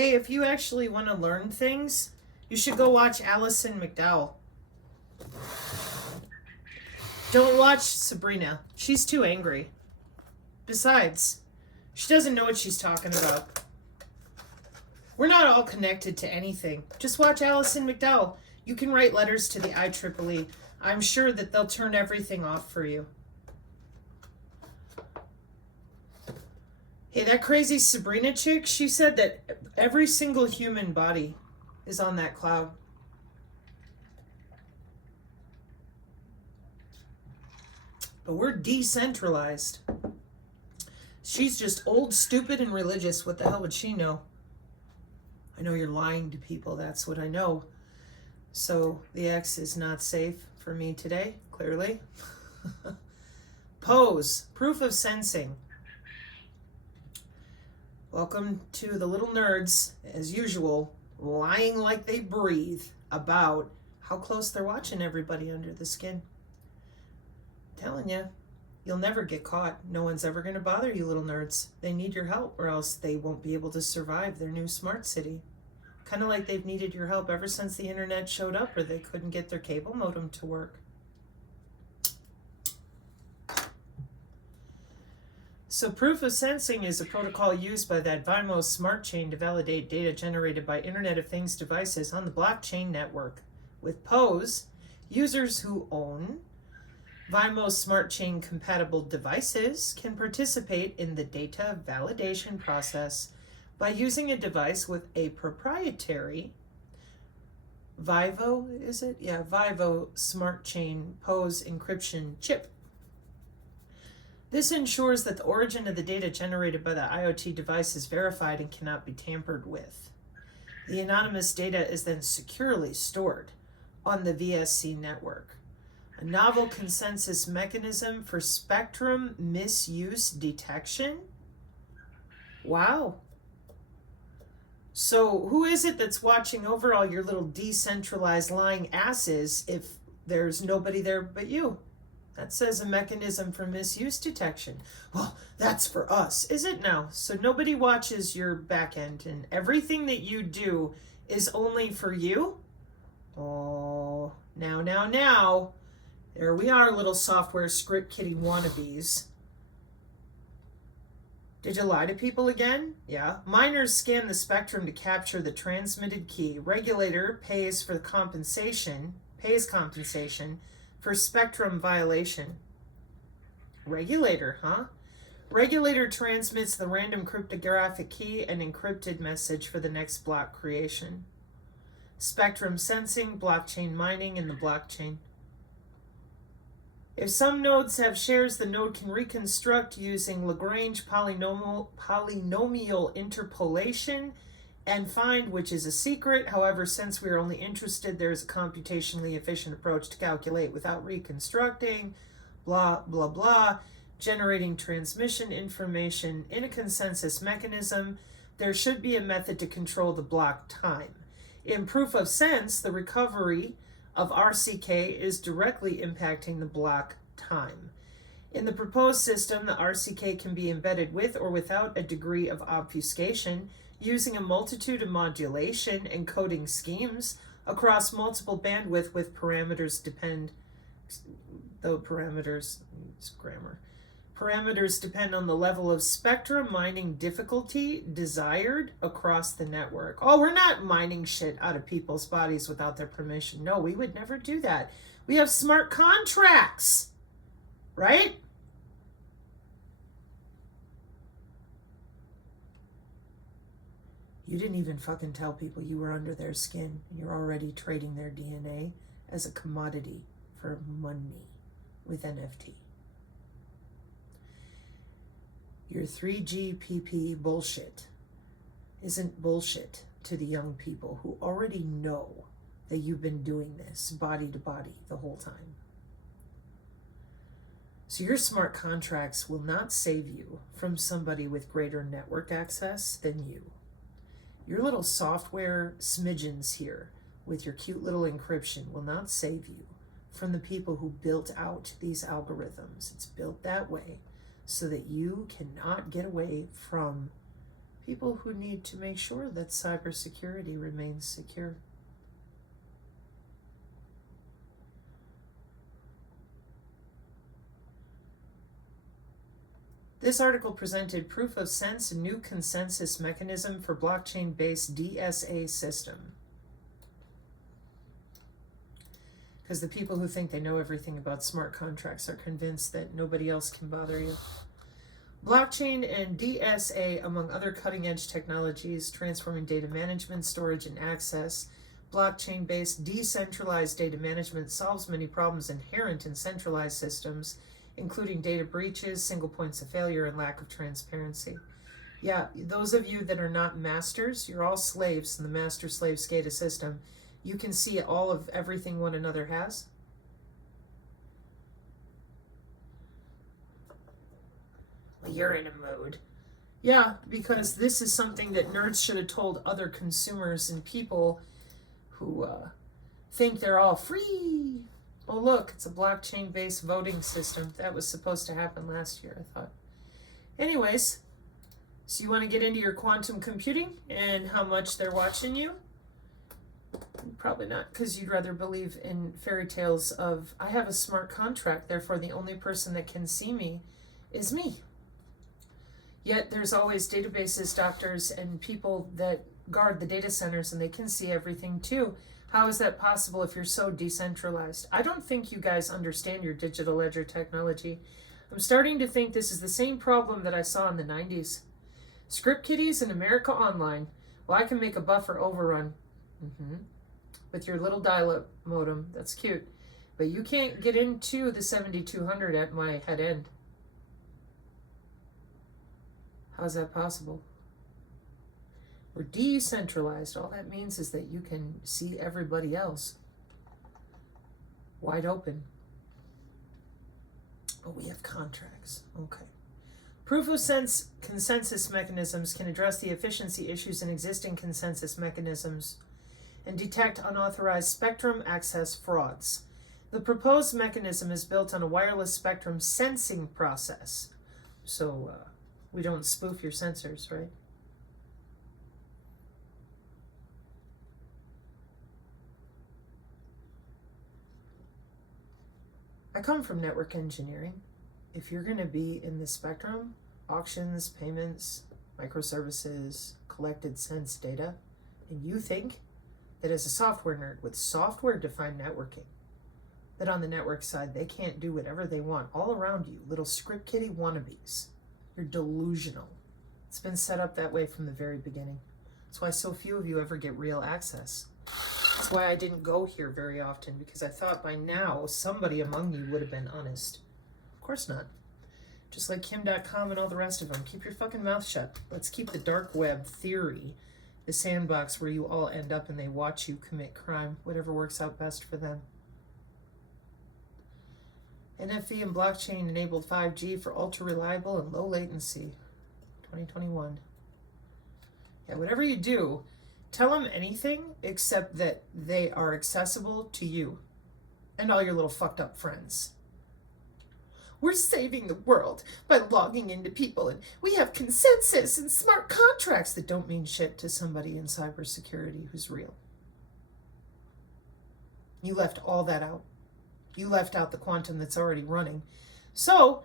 Hey, if you actually want to learn things, you should go watch Allison McDowell. Don't watch Sabrina. She's too angry. Besides, she doesn't know what she's talking about. We're not all connected to anything. Just watch Allison McDowell. You can write letters to the IEEE. I'm sure that they'll turn everything off for you. Hey, that crazy Sabrina chick, she said that every single human body is on that cloud. But we're decentralized. She's just old, stupid, and religious. What the hell would she know? I know you're lying to people. That's what I know. So the X is not safe for me today, clearly. Pose, proof of sensing. Welcome to the little nerds, as usual, lying like they breathe about how close they're watching everybody under the skin. I'm telling you, you'll never get caught. No one's ever going to bother you, little nerds. They need your help, or else they won't be able to survive their new smart city. Kind of like they've needed your help ever since the internet showed up, or they couldn't get their cable modem to work. So proof of sensing is a protocol used by that Vimos smart chain to validate data generated by Internet of Things devices on the blockchain network. With POSE, users who own Vimos smart chain compatible devices can participate in the data validation process by using a device with a proprietary Vivo smart chain POSE encryption chip. This ensures that the origin of the data generated by the IoT device is verified and cannot be tampered with. The anonymous data is then securely stored on the VSC network, a novel consensus mechanism for spectrum misuse detection. Wow. So who is it that's watching over all your little decentralized lying asses if there's nobody there but you? That says a mechanism for misuse detection. Well, that's for us, is it now? So nobody watches your back end and everything that you do is only for you? Oh, now. There we are, little software script kiddie wannabes. Did you lie to people again? Yeah. Miners scan the spectrum to capture the transmitted key. Regulator pays compensation for spectrum violation. Regulator, huh? Regulator transmits the random cryptographic key and encrypted message for the next block creation. Spectrum sensing, blockchain mining, and the blockchain. If some nodes have shares, the node can reconstruct using Lagrange polynomial interpolation and find which is a secret. However, since we are only interested, there is a computationally efficient approach to calculate without reconstructing, blah, blah, blah, generating transmission information in a consensus mechanism. There should be a method to control the block time. In proof of sense, the recovery of RCK is directly impacting the block time. In the proposed system, the RCK can be embedded with or without a degree of obfuscation, using a multitude of modulation and coding schemes across multiple bandwidth with parameters depend on the level of spectrum mining difficulty desired across the network. Oh, we're not mining shit out of people's bodies without their permission. No, we would never do that. We have smart contracts, right? You didn't even fucking tell people you were under their skin. You're already trading their DNA as a commodity for money with NFT. Your 3GPP bullshit isn't bullshit to the young people who already know that you've been doing this body to body the whole time. So your smart contracts will not save you from somebody with greater network access than you. Your little software smidgens here with your cute little encryption will not save you from the people who built out these algorithms. It's built that way so that you cannot get away from People who need to make sure that cybersecurity remains secure. This article presented proof of sense, new consensus mechanism for blockchain-based DSA system. Because the people who think they know everything about smart contracts are convinced that nobody else can bother you. Blockchain and DSA, among other cutting-edge technologies transforming data management, storage, and access. Blockchain-based decentralized data management solves many problems inherent in centralized systems, including data breaches, single points of failure, and lack of transparency. Yeah, those of you that are not masters, you're all slaves in the master-slave SCADA system. You can see all of everything one another has. Well, you're in a mood. Yeah, because this is something that nerds should have told other consumers and people who think they're all free. Oh, look, it's a blockchain-based voting system. That was supposed to happen last year, I thought. Anyways, so you want to get into your quantum computing and how much they're watching you? Probably not, because you'd rather believe in fairy tales of, I have a smart contract, therefore the only person that can see me is me. Yet there's always databases, doctors, and people that guard the data centers, and they can see everything too. How is that possible if you're so decentralized? I don't think you guys understand your digital ledger technology. I'm starting to think this is the same problem that I saw in the 90s. Script kiddies in America Online. Well, I can make a buffer overrun. With your little dial-up modem. That's cute. But you can't get into the 7200 at my head end. How's that possible? We're decentralized. All that means is that you can see everybody else. Wide open. Oh, we have contracts. Okay. Proof of consensus mechanisms can address the efficiency issues in existing consensus mechanisms and detect unauthorized spectrum access frauds. The proposed mechanism is built on a wireless spectrum sensing process. So we don't spoof your sensors, right? I come from network engineering. If you're going to be in the spectrum, auctions, payments, microservices, collected sense data, and you think that as a software nerd with software-defined networking, that on the network side, they can't do whatever they want all around you, little script kiddie wannabes. You're delusional. It's been set up that way from the very beginning. That's why so few of you ever get real access. That's why I didn't go here very often, because I thought by now somebody among you would have been honest. Of course not. Just like Kim.com and all the rest of them. Keep your fucking mouth shut. Let's keep the dark web theory the sandbox where you all end up and they watch you commit crime, whatever works out best for them. NFV and blockchain enabled 5G for ultra reliable and low latency. 2021. Yeah, whatever you do, tell them anything except that they are accessible to you and all your little fucked up friends. We're saving the world by logging into people, and we have consensus and smart contracts that don't mean shit to somebody in cybersecurity who's real. You left all that out. You left out the quantum that's already running. So